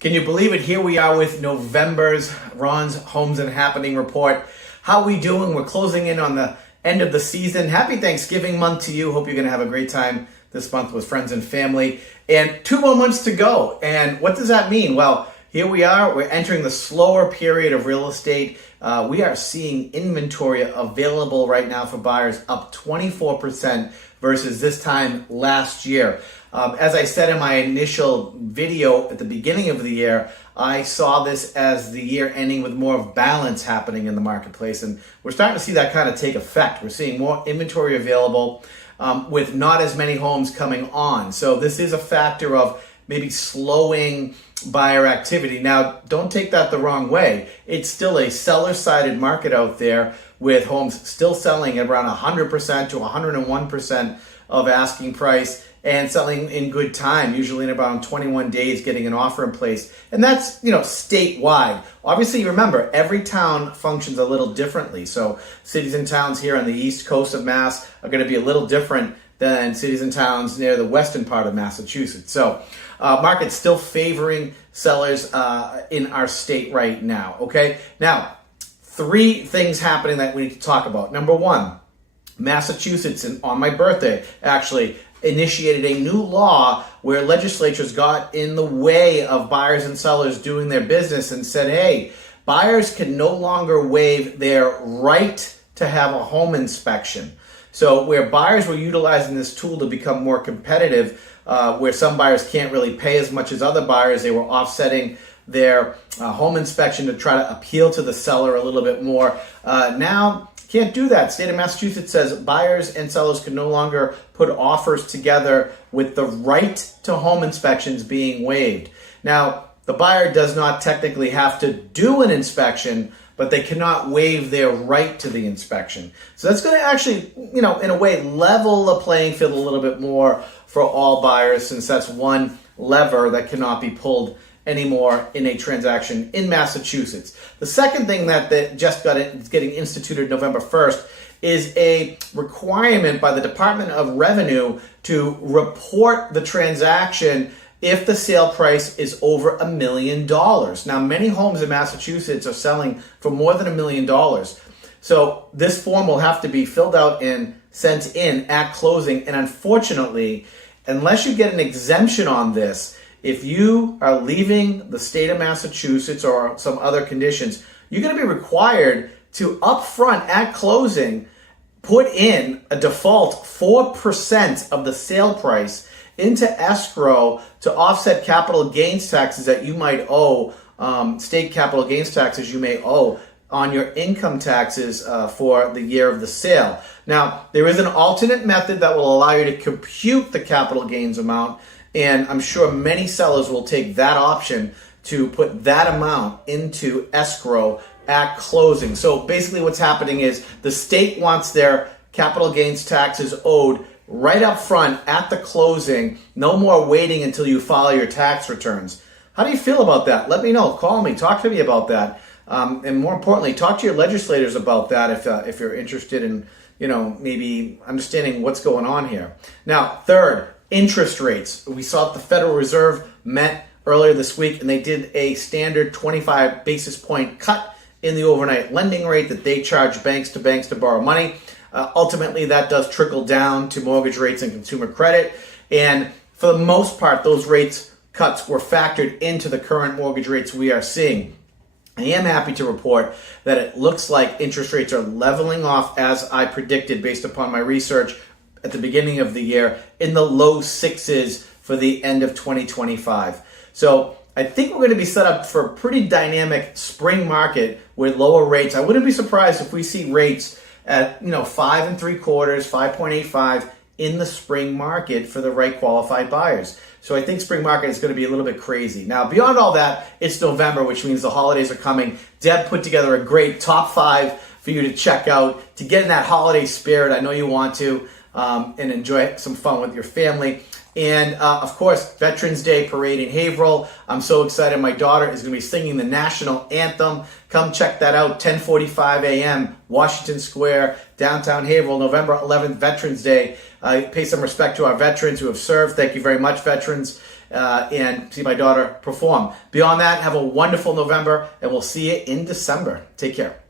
Can you believe it? Here we are with November's Ron's Homes and Happening Report. How are we doing? We're closing in on the end of the season. Happy Thanksgiving month to you. Hope you're going to have a great time this month with friends and family. And 2 more months to go. And what does that mean? Well, here we are. We're entering the slower period of real estate. We are seeing inventory available right now for buyers up 24% versus this time last year. As I said in my initial video at the beginning of the year, I saw this as the year ending with more of balance happening in the marketplace, and we're starting to see that kind of take effect. We're seeing more inventory available with not as many homes coming on. So this is a factor of maybe slowing buyer activity. Now, don't take that the wrong way. It's still a seller-sided market out there with homes still selling at around 100% to 101% of asking price and selling in good time, usually in about 21 days, getting an offer in place. And that's, statewide. Obviously, remember, every town functions a little differently. So cities and towns here on the east coast of Mass are going to be a little different than cities and towns near the western part of Massachusetts. So market's still favoring sellers in our state right now, okay? Now, 3 things happening that we need to talk about. Number 1, Massachusetts, on my birthday, actually, initiated a new law where legislatures got in the way of buyers and sellers doing their business and said, hey, buyers can no longer waive their right to have a home inspection. So where buyers were utilizing this tool to become more competitive, where some buyers can't really pay as much as other buyers, they were offsetting their home inspection to try to appeal to the seller a little bit more. Now, can't do that. State of Massachusetts says buyers and sellers can no longer put offers together with the right to home inspections being waived. Now, the buyer does not technically have to do an inspection, but they cannot waive their right to the inspection. So that's going to actually, in a way, level the playing field a little bit more for all buyers, since that's one lever that cannot be pulled anymore in a transaction in Massachusetts. The second thing that is getting instituted November 1st is a requirement by the Department of Revenue to report the transaction if the sale price is over $1 million. Now, many homes in Massachusetts are selling for more than $1 million. So this form will have to be filled out and sent in at closing. And unfortunately, unless you get an exemption on this, if you are leaving the state of Massachusetts or some other conditions, you're going to be required to upfront at closing put in a default 4% of the sale price into escrow to offset capital gains taxes that you might owe, state capital gains taxes you may owe on your income taxes for the year of the sale. Now, there is an alternate method that will allow you to compute the capital gains amount, and I'm sure many sellers will take that option to put that amount into escrow at closing. So basically what's happening is the state wants their capital gains taxes owed right up front at the closing. No more waiting until you file your tax returns. How do you feel about that? Let me know. Call me. Talk to me about that. And more importantly, talk to your legislators about that if you're interested in, maybe understanding what's going on here. Now, third, interest rates. We saw the Federal Reserve met earlier this week, and they did a standard 25 basis point cut in the overnight lending rate that they charge banks to borrow money. Ultimately, that does trickle down to mortgage rates and consumer credit. And for the most part, those rates cuts were factored into the current mortgage rates we are seeing. I am happy to report that it looks like interest rates are leveling off as I predicted based upon my research at the beginning of the year, in the low 6s for the end of 2025. So I think we're going to be set up for a pretty dynamic spring market with lower rates. I wouldn't be surprised if we see rates at 5 3/4, 5.85 in the spring market for the right qualified buyers. So I think spring market is going to be a little bit crazy. Now, beyond all that, it's November, which means the holidays are coming. Deb put together a great top 5 for you to check out to get in that holiday spirit. I know you want to. And enjoy some fun with your family. And of course, Veterans Day Parade in Haverhill. I'm so excited. My daughter is going to be singing the national anthem. Come check that out, 10:45 a.m., Washington Square, downtown Haverhill, November 11th, Veterans Day. Pay some respect to our veterans who have served. Thank you very much, veterans. and see my daughter perform. Beyond that, have a wonderful November, and we'll see you in December. Take care.